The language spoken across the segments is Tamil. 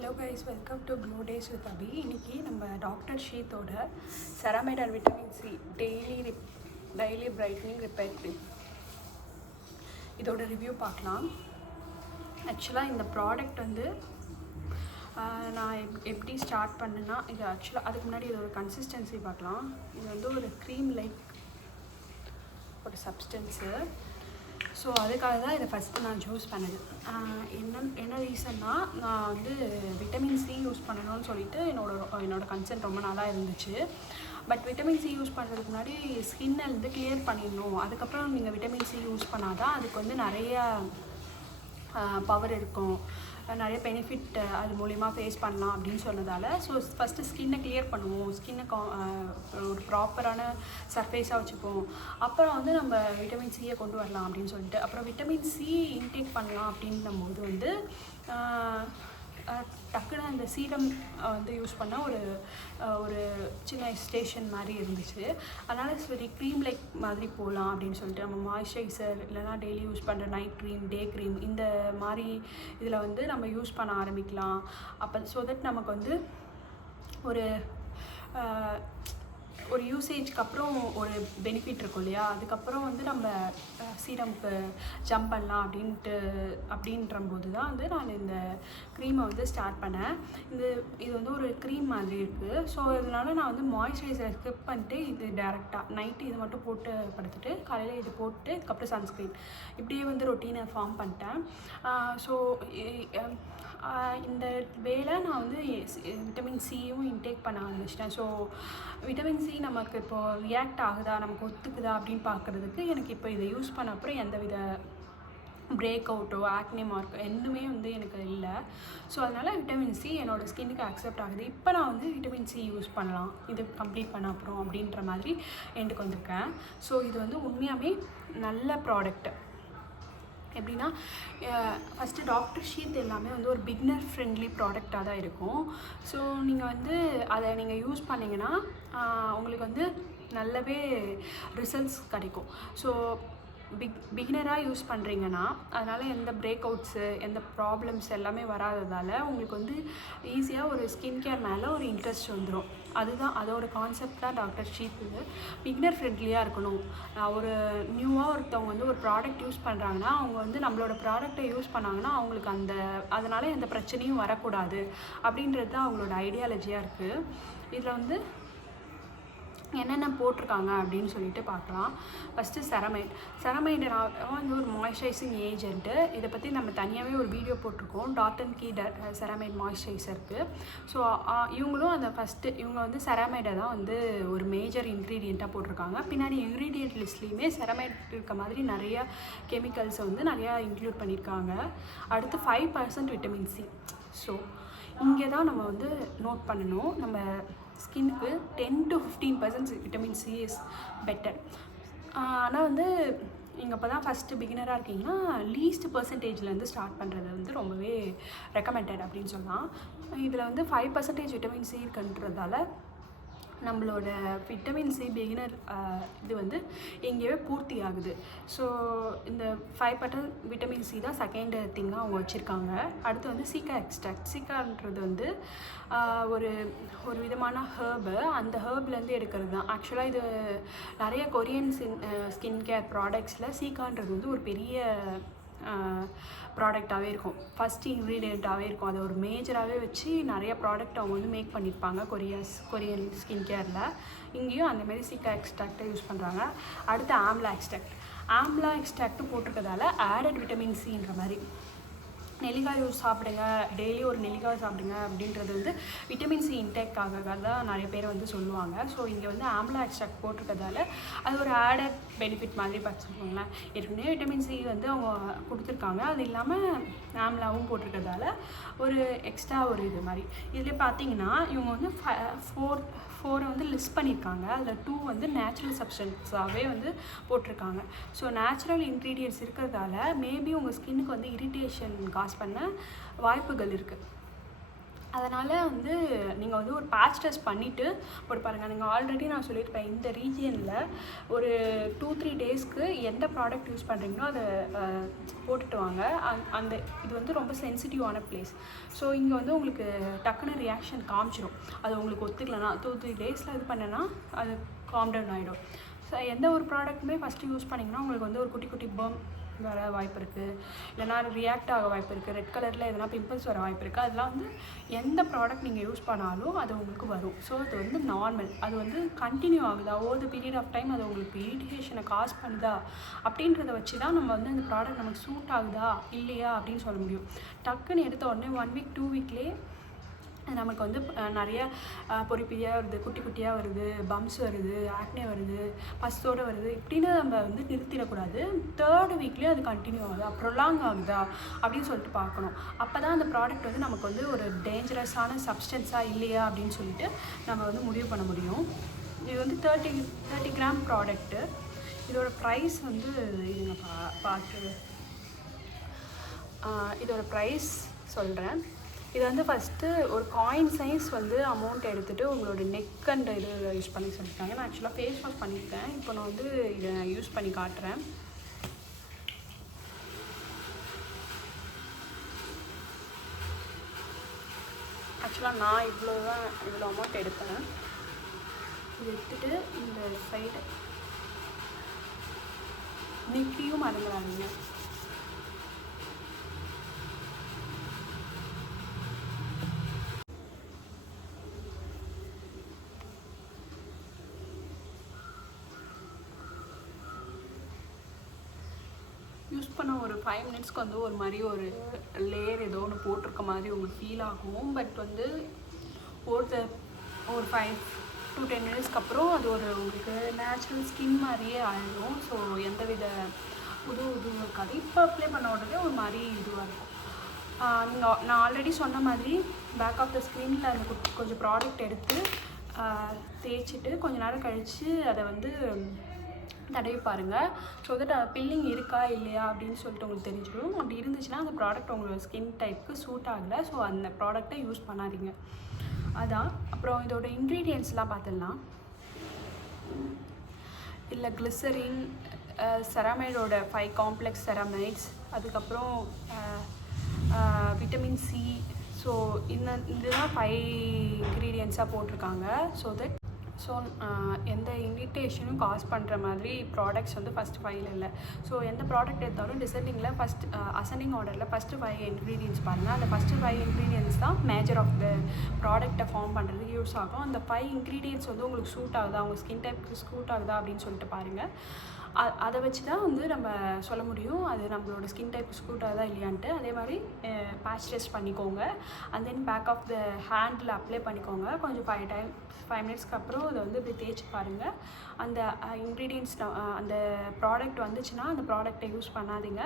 Hello guys, welcome to glow days with Abhi. இன்றைக்கி நம்ம டாக்டர் ஷீத்தோட ceramide and vitamin C daily brightening repair cream இதோட ரிவ்யூ பார்க்கலாம். ஆக்சுவலாக இந்த ப்ராடக்ட் வந்து நான் எப்படி ஸ்டார்ட் பண்ணேன்னா, இது ஆக்சுவலாக அதுக்கு முன்னாடி இதோட கன்சிஸ்டன்சி பார்க்கலாம். இது வந்து ஒரு க்ரீம் லைக் ஒரு சப்ஸ்டன்ஸு. ஸோ அதுக்காக தான் இதை ஃபஸ்ட்டு நான் சூஸ் பண்ணது. என்ன ரீசன்னா, நான் வந்து விட்டமின் சி யூஸ் பண்ணணும்னு சொல்லிட்டு என்னோட கன்சர்ன் ரொம்ப நாளாக இருந்துச்சு. பட் விட்டமின் சி யூஸ் பண்ணுறதுக்கு முன்னாடி ஸ்கின்னை வந்து கிளியர் பண்ணிடணும். அதுக்கப்புறம் நீங்கள் விட்டமின் சி யூஸ் பண்ணால் தான் அதுக்கு வந்து நிறைய பவர் இருக்கும், நிறைய பெனிஃபிட் அது மூலிமா ஃபேஸ் பண்ணலாம் அப்படின்னு சொன்னதால், ஸோ ஃபஸ்ட்டு ஸ்கின்னை கிளியர் பண்ணுவோம், ஸ்கின்னை ஒரு ப்ராப்பரான சர்ஃபேஸாக வச்சுப்போம், அப்புறம் வந்து நம்ம விட்டமின் சியை கொண்டு வரலாம் அப்படின்னு சொல்லிட்டு. அப்புறம் விட்டமின் சி இன்டேக் பண்ணலாம் அப்படின்னும் போது வந்து டக்குன்னு அந்த சீரம் வந்து யூஸ் பண்ணால் ஒரு சின்ன ஸ்டேஷன் மாதிரி இருந்துச்சு. அதனால் சரி க்ரீம் லைக் மாதிரி போகலாம் அப்படின்னு சொல்லிட்டு, நம்ம மாய்ஸ்சரைசர் இல்லைனா டெய்லி யூஸ் பண்ணுற நைட் க்ரீம், டே க்ரீம் இந்த மாதிரி இதில் வந்து நம்ம யூஸ் பண்ண ஆரம்பிக்கலாம். அப்போ ஸோ தட் நமக்கு வந்து ஒரு யூசேஜ்க்கு அப்புறம் ஒரு பெனிஃபிட் இருக்கும் இல்லையா, அதுக்கப்புறம் வந்து நம்ம சீரம்க்கு ஜம்ப் பண்ணலாம் அப்படின்றபோது தான் வந்து நான் இந்த க்ரீமை வந்து ஸ்டார்ட் பண்ணேன். இது வந்து ஒரு க்ரீம் மாதிரி இருக்குது. ஸோ இதனால் நான் வந்து மாய்ஸ்சரைசரை ஸ்கிப் பண்ணிட்டு இது டேரெக்டாக நைட்டு இது மட்டும் போட்டு படுத்துட்டு காலையில் இது போட்டு அதுக்கப்புறம் சன்ஸ்க்ரீன் இப்படியே வந்து ரொட்டீனை ஃபார்ம் பண்ணிட்டேன். ஸோ இந்த வேளை நான் வந்து விட்டமின் சியும் இன்டேக் பண்ண ஆரம்பிச்சிட்டேன். ஸோ விட்டமின் சி நமக்கு இப்போது ரியாக்ட் ஆகுதா, நமக்கு ஒத்துக்குதா அப்படின்னு பார்க்குறதுக்கு எனக்கு இப்போ இதை யூஸ் பண்ண அப்புறம் எந்தவித பிரேக் அவுட்டோ ஆக்னி மார்க்கோ எதுவுமே வந்து எனக்கு இல்லை. ஸோ அதனால் விட்டமின் சி என்னோடய ஸ்கின்னுக்கு அக்செப்ட் ஆகுது. இப்போ நான் வந்து விட்டமின் சி யூஸ் பண்ணலாம் இது கம்ப்ளீட் பண்ண அப்புறம் அப்படின்ற மாதிரி எண்டுக்கு வந்திருக்கேன். ஸோ இது வந்து உண்மையாகவே நல்ல ப்ராடக்ட்டு. எப்படின்னா, ஃபஸ்ட்டு டாக்டர் ஷீத் எல்லாமே வந்து ஒரு பிகினர் ஃப்ரெண்ட்லி ப்ராடக்டாக தான் இருக்கும். ஸோ நீங்கள் வந்து அதை நீங்கள் யூஸ் பண்ணிங்கன்னா உங்களுக்கு வந்து நல்லாவே ரிசல்ட்ஸ் கிடைக்கும். ஸோ பிகினராக யூஸ் பண்ணுறீங்கன்னா அதனால் எந்த பிரேக் அவுட்ஸு எந்த ப்ராப்ளம்ஸ் எல்லாமே வராததால் உங்களுக்கு வந்து ஈஸியாக ஒரு ஸ்கின் கேர் மேலே ஒரு இன்ட்ரெஸ்ட் வந்துடும். அதுதான் அதோட கான்செப்ட் தான் டாக்டர் ஷீத். பிகினர் ஃப்ரெண்ட்லியாக இருக்கணும். ஒரு நியூவாக ஒருத்தவங்க வந்து ஒரு ப்ராடக்ட் யூஸ் பண்ணுறாங்கன்னா அவங்க வந்து நம்மளோட ப்ராடக்டை யூஸ் பண்ணாங்கன்னா அவங்களுக்கு அதனால் எந்த பிரச்சனையும் வரக்கூடாது அப்படின்றது தான் அவங்களோட ஐடியாலஜியாக இருக்குது. இதில் வந்து என்னென்ன போட்டிருக்காங்க அப்படின்னு சொல்லிட்டு பார்க்கலாம். ஃபஸ்ட்டு செரமைடு வந்து ஒரு மாய்ஸ்சரைசிங் ஏஜென்ட்டு. இதை பற்றி நம்ம தனியாகவே ஒரு வீடியோ போட்டிருக்கோம், டாட் அண்ட் கீ செரமைட் மாய்ஸ்சரைசருக்கு. ஸோ இவங்களும் இவங்க வந்து செரமைடை தான் வந்து ஒரு மேஜர் இன்க்ரீடியண்ட்டாக போட்டிருக்காங்க. பின்னாடி இன்க்ரீடியன்ட் லிஸ்ட்லேயுமே செரமைட் இருக்க மாதிரி நிறையா கெமிக்கல்ஸை வந்து நிறையா இன்க்ளூட் பண்ணியிருக்காங்க. அடுத்து 5% விட்டமின் சி. ஸோ இங்கே தான் நம்ம வந்து நோட் பண்ணணும், நம்ம ஸ்கின்னுக்கு 10 to 15% vitamin C is better. ஆனால் வந்து நீங்கள் இப்போ தான் ஃபஸ்ட்டு பிகினராக இருக்கீங்கன்னா லீஸ்ட் பர்சன்டேஜ்லேருந்து ஸ்டார்ட் பண்ணுறது வந்து ரொம்பவே ரெக்கமெண்டட் அப்படின்னு சொல்லலாம். இதில் வந்து 5% விட்டமின் சி இருக்குன்றதால நம்மளோட விட்டமின் சி பிகினர் இது வந்து எங்கேயோ பூர்த்தி ஆகுது. ஸோ இந்த 5% விட்டமின் சி தான் செகண்ட் திங்காக அவங்க வச்சுருக்காங்க. அடுத்து வந்து சீக்கா எக்ஸ்ட்ராக்ட். சீக்கான்றது வந்து ஒரு விதமான ஹேர்பு, அந்த ஹேர்ப்லேருந்து எடுக்கிறது தான். ஆக்சுவலாக இது நிறைய கொரியன் ஸ்கின் கேர் ப்ராடக்ட்ஸில் சீக்கான்றது வந்து ஒரு பெரிய ப்ராடக்டாகவே இருக்கும், ஃபஸ்ட்டு இன்க்ரீடியண்ட்டாகவே இருக்கும். அதை ஒரு மேஜராகவே வச்சு நிறைய ப்ராடக்ட் அவங்க வந்து மேக் பண்ணியிருப்பாங்க கொரியன் ஸ்கின் கேரில். இங்கேயும் அந்தமாரி சீக்கா எக்ஸ்ட்ராக்டை யூஸ் பண்ணுறாங்க. அடுத்து ஆம்லா எக்ஸ்ட்ராக்ட்டும் போட்டிருக்கதால ஆடட் விட்டமின் சின்ற மாதிரி நெல்லிக்காய் யூஸ் சாப்பிடுங்க, டெய்லி ஒரு நெல்லிக்காய் சாப்பிடுங்க அப்படின்றது வந்து விட்டமின் சி இன்டேக்காக தான் நிறைய பேர் வந்து சொல்லுவாங்க. ஸோ இங்கே வந்து ஆம்லா எக்ஸ்ட்ராக்ட் போட்டிருக்கதால அது ஒரு ஆடட் பெனிஃபிட் மாதிரி பார்த்துக்கோங்களேன். ஏற்கனவே விட்டமின் சி வந்து அவங்க கொடுத்துருக்காங்க, அது இல்லாமல் ஆம்லாவும் போட்டிருக்கதால ஒரு எக்ஸ்ட்ரா ஒரு இது மாதிரி. இதில் பார்த்தீங்கன்னா இவங்க வந்து 4 வந்து லிஸ்ட் பண்ணியிருக்காங்க. அதில் 2 வந்து நேச்சுரல் சப்ஸ்டன்ஸாகவே வந்து போட்டிருக்காங்க. ஸோ நேச்சுரல் இன்க்ரீடியன்ட்ஸ் இருக்கிறதால மேபி உங்கள் ஸ்கின்னுக்கு வந்து இரிட்டேஷன் காஸ் பண்ண வாய்ப்புகள் இருக்குது. அதனால் வந்து நீங்கள் வந்து ஒரு பேட்ச் டெஸ்ட் பண்ணிவிட்டு போட்டு பாருங்கள். நீங்கள் ஆல்ரெடி நான் சொல்லியிருப்பேன், இந்த ரீஜியனில் ஒரு 2-3 டேஸ்க்கு எந்த ப்ராடக்ட் யூஸ் பண்ணுறீங்களோ அதை போட்டுட்டு வாங்க. அந்த இது வந்து ரொம்ப சென்சிட்டிவான பிளேஸ். ஸோ இங்கே வந்து உங்களுக்கு டக்குன்னு ரியாக்ஷன் காமிச்சிடும். அது உங்களுக்கு ஒத்துக்கலைன்னா 2-3 டேஸில் இது பண்ணேன்னா அது காம் டவுன் ஆகிடும். ஸோ எந்த ஒரு ப்ராடக்ட்டுமே ஃபஸ்ட்டு யூஸ் பண்ணிங்கன்னா உங்களுக்கு வந்து ஒரு குட்டி குட்டி பர்ம் வர வாய்ப்பு இருக்குது, இல்லைனா ரியாக்ட் ஆக வாய்ப்பு இருக்குது, ரெட் கலரில் எதனா பிம்பிள்ஸ் வர வாய்ப்பு இருக்குது. அதெல்லாம் வந்து எந்த ப்ராடக்ட் நீங்கள் யூஸ் பண்ணாலும் அது உங்களுக்கு வரும். ஸோ அது வந்து நார்மல். அது வந்து கண்டினியூ ஆகுதா, over the period of time அது உங்களுக்கு இரிட்டேஷனை காஸ் பண்ணுதா அப்படின்றத வச்சு தான் நம்ம வந்து அந்த ப்ராடக்ட் நமக்கு சூட் ஆகுதா இல்லையா அப்படின்னு சொல்ல முடியும். டக்குன்னு எடுத்த உடனே 1 வீக் 2 வீக்லேயே நமக்கு வந்து நிறைய பொறிப்பியாக வருது, குட்டி குட்டியாக வருது, பம்ப்ஸ் வருது, ஆக்னே வருது, பஸ்ஸோடு வருது, இப்படின்னு நம்ம வந்து நிறுத்திடக்கூடாது. 3rd வீக்லேயே அது கண்டினியூ ஆகுதா, ப்ரொலாங் ஆகுதா அப்படின்னு சொல்லிட்டு பார்க்கணும். அப்போ தான் அந்த ப்ராடக்ட் வந்து நமக்கு வந்து ஒரு டேஞ்சரஸான சப்ஸ்டன்ஸாக இல்லையா அப்படின்னு சொல்லிட்டு நம்ம வந்து முடிவு பண்ண முடியும். இது வந்து 30 கிராம் ப்ராடக்ட்டு. இதோட ப்ரைஸ் வந்து இது பார்த்து இதோட ப்ரைஸ் சொல்கிறேன். இது வந்து ஃபஸ்ட்டு ஒரு காயின் சைஸ் வந்து அமௌண்ட் எடுத்துகிட்டு உங்களோட நெக் அண்ட் இது யூஸ் பண்ணி சொல்லியிருக்காங்க. நான் ஆக்சுவலாக ஃபேஸ் வாஷ் பண்ணியிருக்கேன். இப்போ நான் வந்து இதை யூஸ் பண்ணி காட்டுறேன். ஆக்சுவலாக நான் இவ்வளோ அமௌண்ட் எடுப்பேன். இது எடுத்துகிட்டு இந்த சைடு நெக்கையும் மறந்துடாதீங்க. யூஸ் பண்ண ஒரு 5 மினிட்ஸ்க்கு வந்து ஒரு மாதிரி ஒரு லேயர் ஏதோ ஒன்று போட்டிருக்க மாதிரி உங்களுக்கு ஃபீல் ஆகும். பட் வந்து ஒரு 5 to 10 மினிட்ஸ்க்கு அப்புறம் அது ஒரு உங்களுக்கு நேச்சுரல் ஸ்கின் மாதிரியே ஆகிடும். ஸோ எந்த வித இதுவும் இருக்காது. இப்போ அப்ளை பண்ண உடனே ஒரு மாதிரி இதுவாக இருக்கும். நான் ஆல்ரெடி சொன்ன மாதிரி பேக் ஆஃப் த ஸ்க்ரீனில் அந்த கொஞ்சம் ப்ராடக்ட் எடுத்து தேய்ச்சிட்டு கொஞ்சம் நேரம் கழித்து அதை வந்து தடவி பாருங்கள். ஸோ தட் பில்லிங் இருக்கா இல்லையா அப்படின்னு சொல்லிட்டு உங்களுக்கு தெரிஞ்சிடும். அப்படி இருந்துச்சுன்னா அந்த ப்ராடக்ட் உங்களோட ஸ்கின் டைப்புக்கு சூட் ஆகலை. ஸோ அந்த ப்ராடக்டை யூஸ் பண்ணாதீங்க. அதான். அப்புறம் இதோட இன்க்ரீடியன்ட்ஸ்லாம் பார்த்துடலாம். இல்லை கிளிசரின், செராமைடோட 5 காம்ப்ளெக்ஸ் செராமைட்ஸ், அதுக்கப்புறம் விட்டமின் சி. ஸோ இதுதான் 5 இன்க்ரீடியன்ட்ஸாக போட்டிருக்காங்க. ஸோ எந்த இரிட்டேஷனும் காஸ் பண்ணுற மாதிரி ப்ராடக்ட்ஸ் வந்து ஃபஸ்ட்டு 5 இல்லை. ஸோ எந்த ப்ராடக்ட் எடுத்தாலும் டிசெண்டிங்கில் அசெண்டிங் ஆர்டரில் ஃபஸ்ட்டு 5 இன்க்ரீடியன்ட்ஸ் பாருங்கள். அந்த ஃபஸ்ட்டு 5 இன்க்ரீடியன்ட்ஸ் தான் மேஜர் ஆஃப் த ப்ராடக்ட்டை ஃபார்ம் பண்ணுறதுக்கு யூஸ் ஆகும். அந்த 5 இன்க்ரீடியன்ட்ஸ் வந்து உங்களுக்கு சூட் ஆகுதா, உங்கள் ஸ்கின் டைப்புக்கு சூட் ஆகுதா அப்படின்னு சொல்லிட்டு பாருங்கள். அதை வச்சு தான் வந்து நம்ம சொல்ல முடியும் அது நம்மளோட ஸ்கின் டைப் சூட் ஆகுதா இல்லையான்ட்டு. அதே மாதிரி பேட்ச் டெஸ்ட் பண்ணிக்கோங்க. And then back of the handle apply பண்ணிக்கோங்க. கொஞ்சம் 5 மினிட்ஸ்க்கு அப்புறம் அதை வந்து இப்படி தேய்ச்சி பாருங்கள். அந்த இன்க்ரீடியன்ட்ஸ் அந்த ப்ராடக்ட் வந்துச்சுன்னா அந்த ப்ராடக்டை யூஸ் பண்ணாதீங்க.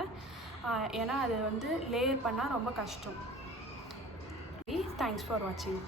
ஏன்னா அது வந்து லேயர் பண்ணால் ரொம்ப கஷ்டம். தேங்க்ஸ் ஃபார் வாட்சிங்.